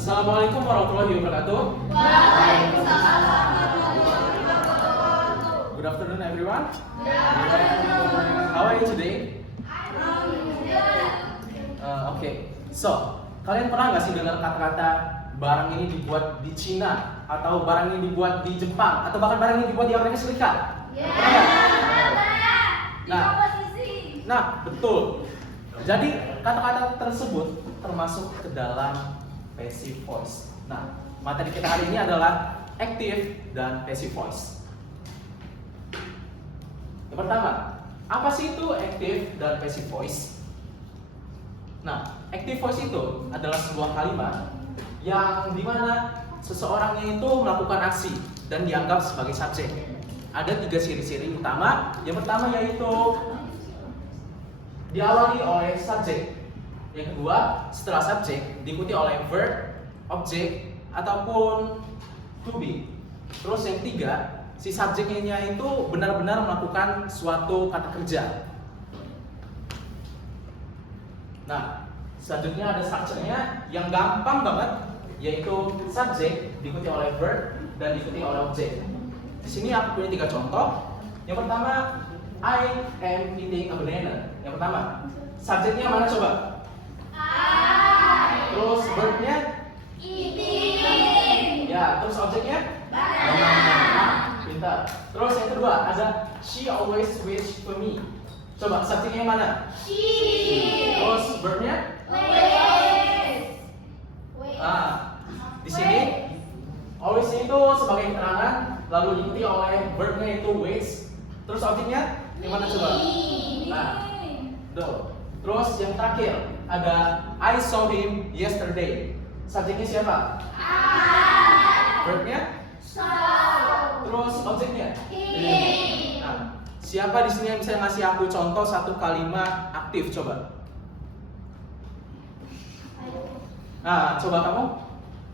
Assalamualaikum warahmatullahi wabarakatuh. Waalaikumsalam warahmatullahi wabarakatuh. Good afternoon, everyone. Good afternoon. How are you today? Alhamdulillah. Okay. So, kalian pernah nggak sih dengar kata-kata barang ini dibuat di Cina, atau barang ini dibuat di Jepang, atau bahkan barang ini dibuat di Amerika Serikat? Pernah nggak? Nah, betul. Jadi kata-kata tersebut termasuk ke dalam passive voice. Nah, materi kita hari ini adalah active dan passive voice. Yang pertama, apa sih itu active dan passive voice? Nah, active voice itu adalah sebuah kalimat yang dimana seseorangnya itu melakukan aksi dan dianggap sebagai subjek. Ada 3 ciri-ciri utama. Yang pertama yaitu diawali oleh subjek. Yang kedua, setelah subjek diikuti oleh verb, objek, ataupun to be. Terus yang ketiga, si subjeknya itu benar-benar melakukan suatu kata kerja. Nah, selanjutnya ada structure-nya yang gampang banget, yaitu subjek diikuti oleh verb dan diikuti oleh objek. Di sini aku punya 3 contoh. Yang pertama, I am eating a banana. Yang pertama, subjeknya mana coba? I. Terus verbnya? Eating. Ya, terus objeknya? Banana. Pintar. Terus yang kedua ada she always wish for me. Coba subjeknya yang mana? She. Terus verbnya? Ways. Di sini always itu sebagai keterangan, lalu diikuti oleh verbnya itu ways. Terus objeknya yang mana coba? Nah, tuh. Terus yang terakhir ada I saw him yesterday. Subjeknya siapa? I. Verbnya? Saw. Terus objeknya? He. Nah, siapa di sini yang bisa ngasih aku contoh satu kalimat aktif coba? Nah, coba kamu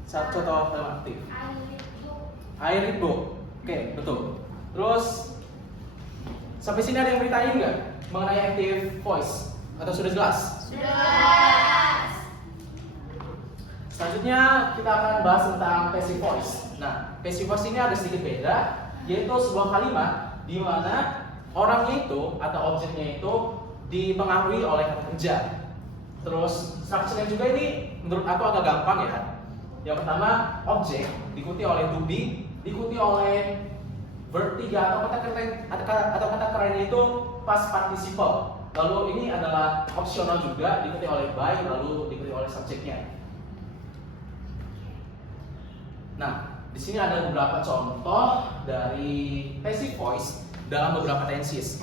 satu contoh kalimat aktif. I read book. Oke, betul. Terus sampai sini ada yang bertanya nggak mengenai active voice? Atau sudah jelas? Jelas. Selanjutnya kita akan bahas tentang passive voice. Nah, passive voice ini ada sedikit beda, yaitu sebuah kalimat di mana orangnya itu atau objeknya itu dipengaruhi oleh kata kerja. Terus strukturnya juga ini menurut aku agak gampang ya. Yang pertama, objek diikuti oleh to be, diikuti oleh verb 3 atau kata kerennya itu past participle. Lalu ini adalah opsional juga, diikuti oleh by, lalu diikuti oleh subjeknya. Nah, di sini ada beberapa contoh dari passive voice dalam beberapa tenses.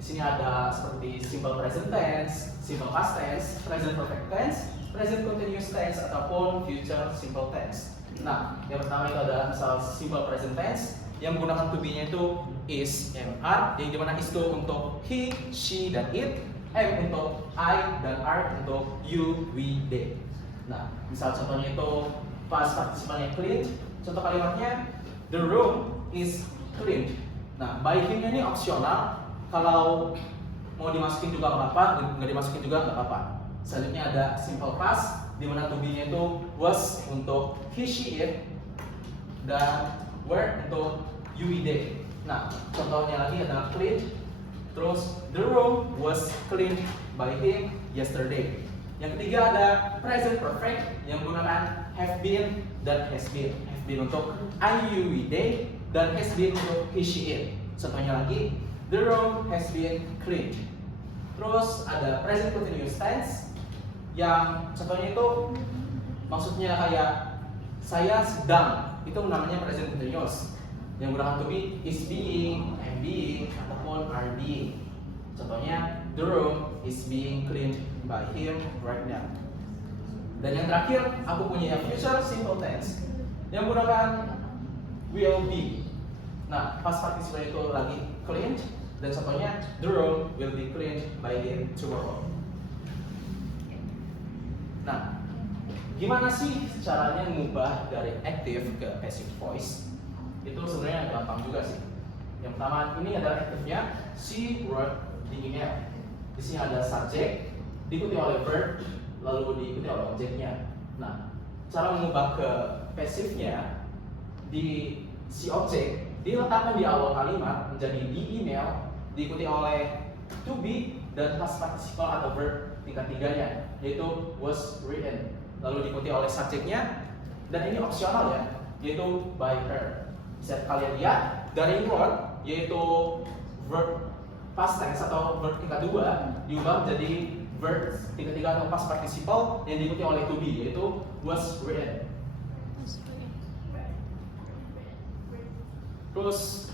Di sini ada seperti simple present tense, simple past tense, present perfect tense, present continuous tense, ataupun future simple tense. Nah, yang pertama itu adalah misal simple present tense yang menggunakan to be-nya itu is, are, yang dimana is itu untuk he, she, dan it, am untuk I, dan are untuk you, we, they. Nah, misal contohnya itu past participle-nya cleaned. Contoh kalimatnya, the room is cleaned. Nah, by him-nya ini opsional. Kalau mau dimasukin juga nggak apa-apa, nggak dimasukin juga nggak apa-apa. Selanjutnya ada simple past, di mana to be-nya itu was untuk he, she, it, dan were untuk you, we, they. Nah, contohnya lagi adalah cleaned. Terus the room was cleaned by him yesterday. Yang ketiga ada present perfect yang menggunakan have been dan has been. Have been untuk I, you, we, they, dan has been untuk he, she, it. Contohnya lagi, the room has been cleaned. Terus ada present continuous tense yang contohnya itu maksudnya kayak saya sedang, itu namanya present continuous. Yang menggunakan to be is being, am being, ataupun are being. Contohnya, the room is being cleaned by him right now. Dan yang terakhir, aku punya future simple tense yang menggunakan will be. Nah, past participle itu lagi cleaned, dan contohnya, the room will be cleaned by him tomorrow. Nah, gimana sih caranya mengubah dari active ke passive voice? Itu sebenarnya gampang juga sih. Yang pertama ini adalah active-nya, she wrote the email. Di sini ada subjek, diikuti oleh verb, lalu diikuti oleh objeknya. Nah, cara mengubah ke pasifnya di si objek diletakkan di awal kalimat menjadi di email diikuti oleh to be dan past participle atau verb tingkat tiganya yaitu was written lalu diikuti oleh subjeknya dan ini opsional ya yaitu by her. Bisa kalian lihat dari wrote yaitu verb past tense atau verb tingkat 2 diubah menjadi verb tingkat 3 atau past participle yang diikuti oleh to be yaitu was written. Terus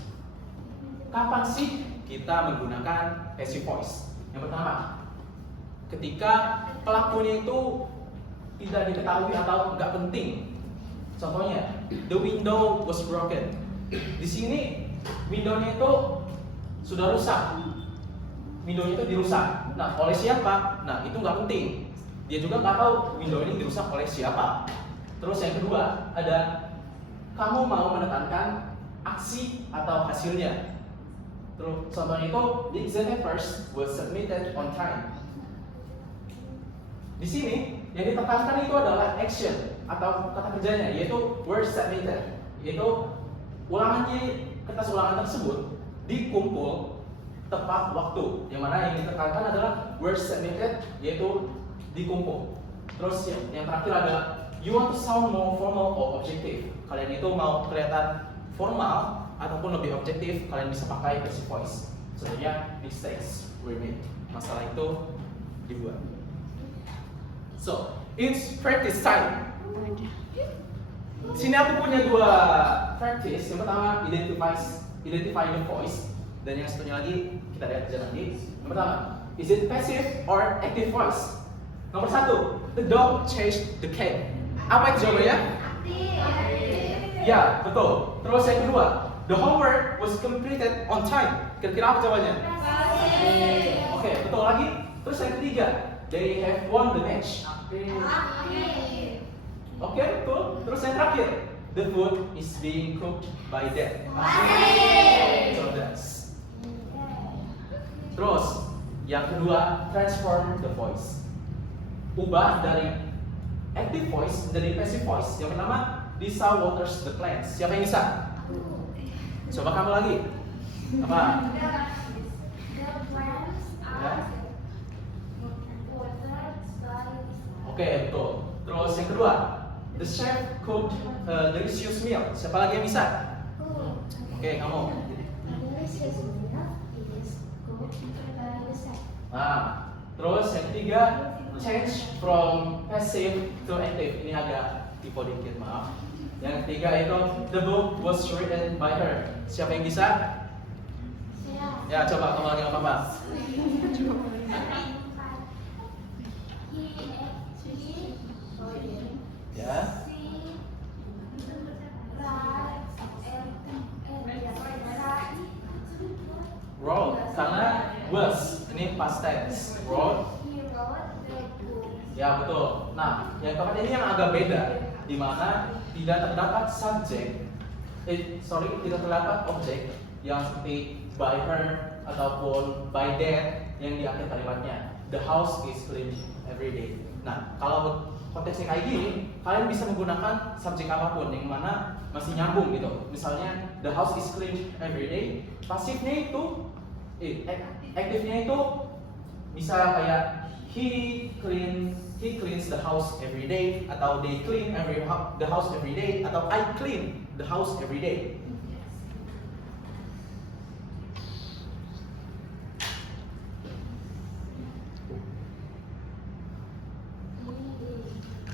kapan sih kita menggunakan passive voice? Yang pertama, ketika pelakunya itu tidak diketahui atau nggak penting. Contohnya, the window was broken. Di sini windownya itu sudah rusak. Windownya itu dirusak. Nah, oleh siapa? Nah, itu nggak penting. Dia juga nggak tahu window ini dirusak oleh siapa. Terus yang kedua, ada kamu mau menekankan aksi atau hasilnya. Terus contohnya itu the exam papers was submitted on time. Di sini yang ditekankan itu adalah action atau kata kerjanya yaitu were submitted. Yaitu kertas ulangan tersebut dikumpul tepat waktu. Yang mana yang ditekankan adalah were submitted yaitu dikumpul. Terus yang terakhir ada you want to sound more formal or objective. Kalian itu mau kelihatan formal ataupun lebih objektif, kalian bisa pakai passive voice. Sebenarnya mistakes were made. Masalah itu dibuat. So, it's practice time. Sini aku punya 2 practice. Yang pertama identify the voice dan yang satunya lagi kita lihat aja nanti. Yang pertama, is it passive or active voice? Nomor 1, the dog chased the cat. Apa itu jawabannya? Ya, betul. Terus yang kedua, the homework was completed on time. Kira-kira apa jawabannya? Oke, betul lagi. Terus yang ketiga, they have won the match. Oke, betul. Terus yang terakhir, the food is being cooked by dad. Cerdas. Terus yang kedua, transform the voice. Ubah dari active voice menjadi passive voice. Yang pertama, Lisa waters the plants. Siapa yang bisa? Coba kamu lagi. Apa? Ya. Oke, betul. Terus yang kedua, the chef cooked a delicious meal. Siapa lagi yang bisa? Oke, kamu. Nah, terus yang ketiga, change from passive to active. Ini agak tipe dikit, maaf. Yang ketiga itu the book was written by her. Siapa yang bisa? Ya, coba kamu lagi apa Pak? Ya. Wrote karena was ini past tense. Wrote. Ya betul. Nah, yang keempat ini yang agak beda, di mana tidak terdapat subjek, tidak terdapat objek yang seperti by her ataupun by that yang di akhir kalimatnya. The house is clean every day. Nah, kalau konteksnya kayak gini, kalian bisa menggunakan subjek apapun yang mana masih nyambung gitu. Misalnya the house is clean every day. Pasifnya itu, aktifnya itu bisa kayak he cleans the house every day, atau they clean the house every day, atau I clean the house every day.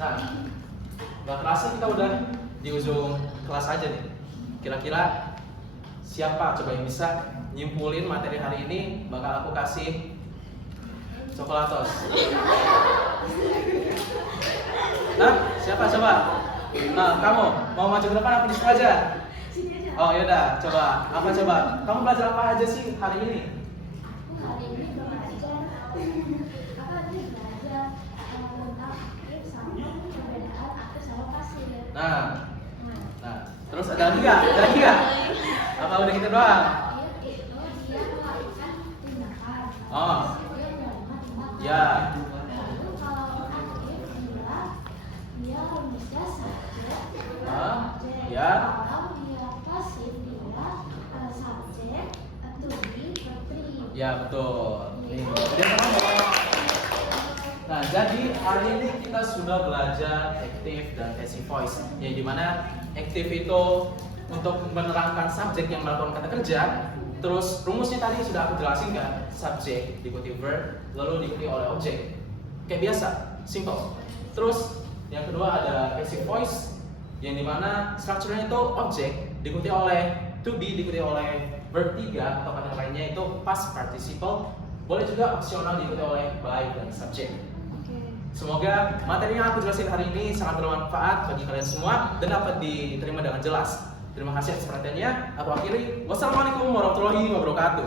Nah, nggak kerasa kita udah di ujung kelas aja nih. Kira-kira siapa coba yang bisa nyimpulin materi hari ini? Bakal aku kasih coklatos. Nah, siapa coba? Nah, kamu mau maju ke depan? Aku di situ aja. Oh yaudah, coba. Apa coba? Kamu belajar apa aja sih hari ini? Hari ini belajar tentang aktif sama perbedaan aktif sama pasif. Nah, terus ada lagi nggak? Ada lagi nggak? Apa udah gitu doang? Aktif itu dia melakukan tindakan. Oh. Pasif dia menerima tindakan. Ya. Lalu kalau aktif adalah dia rumusnya subjek, Ah, objek. ya. Kalau dia pasif dia subjek, to be, verb 3. Ya betul. Nih, jadi teman-teman. Nah, jadi hari ini kita sudah belajar active dan passive voice. Yang dimana active itu untuk menerangkan subjek yang melakukan kata kerja. Terus rumusnya tadi sudah aku jelasin kan, subjek diikuti verb, lalu diikuti oleh objek. Kayak biasa, simple. Terus yang kedua ada passive voice, yang dimana strukturnya itu objek diikuti oleh to be, diikuti oleh verb 3 atau kata lainnya itu past participle. Boleh juga opsional diikuti oleh by dan subjek. Semoga materi yang aku jelasin hari ini sangat bermanfaat bagi kalian semua dan dapat diterima dengan jelas. Terima kasih atas perhatiannya. Aku akhiri. Wassalamualaikum warahmatullahi wabarakatuh.